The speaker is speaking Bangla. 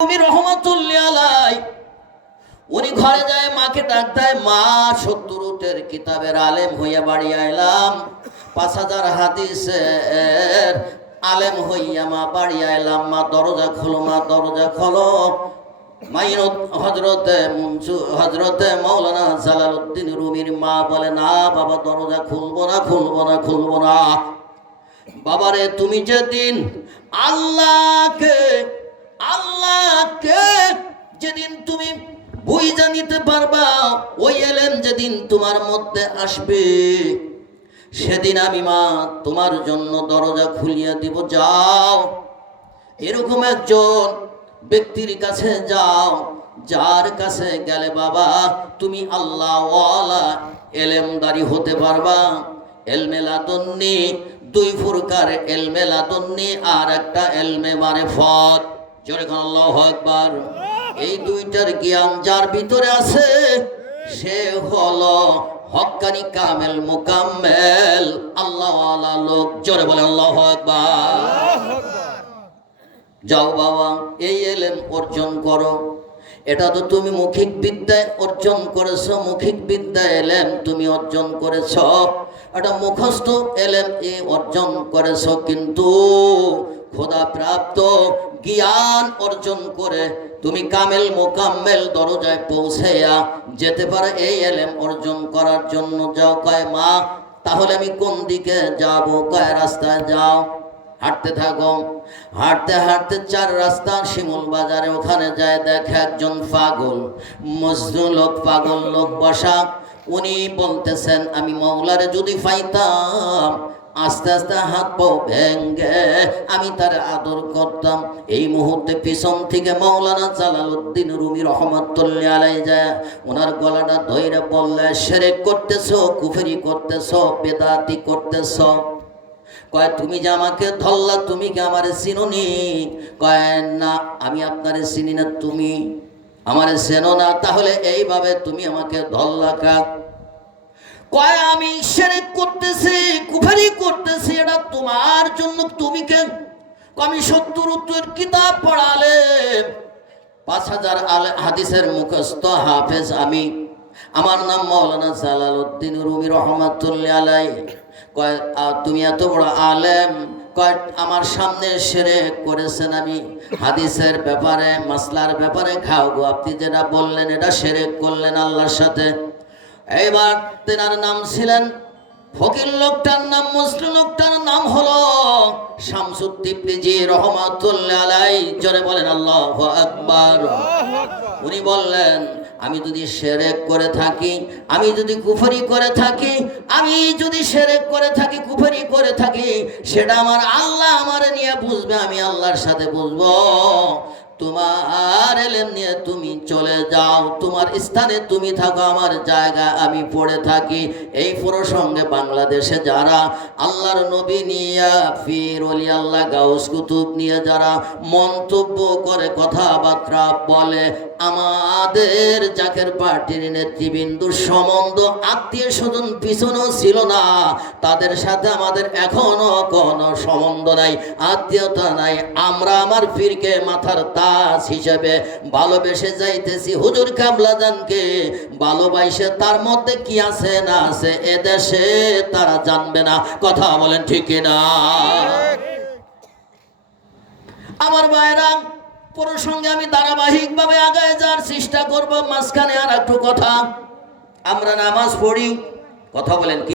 তুমি রহমাতুল্লাহ আলাই উনি ঘরে যায়, মাকে ডাক দেয়, মা 70 কিতাবের আলেম হইয়া বাড়ি আইলাম, 5000 হাদিসের আলেম হইয়া মা বাড়ি আইলাম, মা দরজা খোলো, মা দরজা খোলো। মাইনুত হজরতে মৌলানা জালালউদ্দিন রুমির মা বলে, না বাবা, দরজা খুলবো না, খুলবো না, খুলবো না। বাবারে, তুমি যেদিন আল্লাহকে যেদিন তুমি বুঝা নিতে পারবা, ওই এলেম যেদিন তোমার মধ্যে আসবে, সেদিন আমি মা তোমার জন্য দরজা খুলিয়া দিব। যাও, এরকম একজন ব্যক্তির কাছে যাও, যার কাছে গেলে বাবা তুমি আল্লাহওয়ালা এলেমদারি হতে পারবা। এলমে লাদুন্নি, 2 প্রকার এলমে লাদুন্নি আর একটা এলমে মারিফত। জোরে কোন আল্লাহু আকবার। এই দুইটার জ্ঞান যার ভিতরে আছে, সে হলো হক্কানি কামেল মুকাম্মেল আল্লাহওয়ালা লোক। জোরে বলে আল্লাহু আকবার। যাও বাবা, এই এলেম অর্জন করো। এটা তো তুমি মৌখিক বিদ্যায় অর্জন করেছো, মৌখিক বিদ্যা এলেম তুমি অর্জন করেছ, এটা মুখস্থ এলেম অর্জন করেছ, কিন্তু খোদা প্রাপ্ত জ্ঞান অর্জন করে তুমি কামেল মোকাম্মেল দরজায় পৌঁছেয়া যেতে পারে। এই এলেম অর্জন করার জন্য যাও। কয় মা, তাহলে আমি কোন দিকে যাব? কয় রাস্তায় যাও। হাঁটতে থাকো, হাঁটতে হাঁটতে 4 রাস্তা শিমুল বাজারে, ওখানে যায় দেখে একজন পাগল মজনু লোক, পাগল লোক বসা। উনি বলতেছেন, আমি মৌলারে যদি পাইতাম, আস্তে আস্তে হাত পা ভেঙ্গে আমি তার আদর করতাম। এই মুহূর্তে পিছন থেকে মৌলানা জালালউদ্দিন রুমি রহমাতুল্লাহ আলাইহি যায় ওনার গলাটা ধইরা বললে, শিরক করতেছো, কুফরি করতেছো, বেদাতি করতেছো। কয়, তুমি যে আমাকে ধরলা, তুমি কি আমারে চিনোনি? কয়, না, আমি আপনারে চিনি না, তুমি আমারে চেনো না, তাহলে এইভাবে তুমি আমাকে ধরলা কা? কয়, আমি শিরক করতেছি, কুফরি করতেছি, এটা তোমার জন্য তুমি কে? আমি 70 কিতাব পড়ালে, 5000 হাদিসের মুখস্থ হাফেজ আমি। আমার নাম মৌলানা জালালউদ্দিন রুমি রহমাতুল্লাহ আলাইহি। কয়, তুমি এত বড় আলেম, কয় আমার সামনে শিরক করেছেন। আমি হাদিসের ব্যাপারে, মাসলার ব্যাপারে খাও গো, আপনি যেটা বললেন এটা শিরক করলেন আল্লাহর সাথে। এইবার তেনার নাম ছিলেন, ফকির লোকটার নাম, মুসলিম লোকটার নাম হলো শামসুদ্দিপ্রিজি রহমাতুল্লাহ আলাইহি। জোরে বলেন আল্লাহু আকবার। উনি বললেন, আমি যদি শিরক করে থাকি, আমি যদি কুফরি করে থাকি, আমি যদি শিরক করে থাকি, কুফরি করে থাকি, সেটা আমার আল্লাহ আমারে নিয়ে বুঝবে, আমি আল্লাহর সাথে বুঝবো। তোমার এলেম নিয়ে তুমি চলে যাও, তোমার স্থানে তুমি থাকো, আমার জায়গা আমি পড়ে থাকি। এই প্রসঙ্গে বাংলাদেশে যারা আল্লাহর নবী নিয়ে, পীর ওলি আল্লাহ গাউস কুতুব নিয়ে যারা মন্তব্য করে, কথাবার্তা বলে, আমাদের জাকের পার্টির নেতৃবৃন্দুর সম্বন্ধ আত্মীয় স্বজন পিছনেও ছিল না, তাদের সাথে আমাদের এখনো কোনো সম্বন্ধ নাই, আত্মীয়তা নাই। আমরা আমার পীরকে মাথার তাজ হিসেবে ভালোবেসে যাইতেছি। হুজুর কাবলাজানকে ভালোবাসে, তার মধ্যে কি আছে না আছে এদেশে তারা জানবে না। কথা বলেন ঠিক না? আমার ভাইরা, প্রসঙ্গে আমি ধারাবাহিকভাবে আগায় যাওয়ার চেষ্টা করব। মাঝখানে আর একটু কথা, আমরা নামাজ পড়ি, কথা বলেন কি?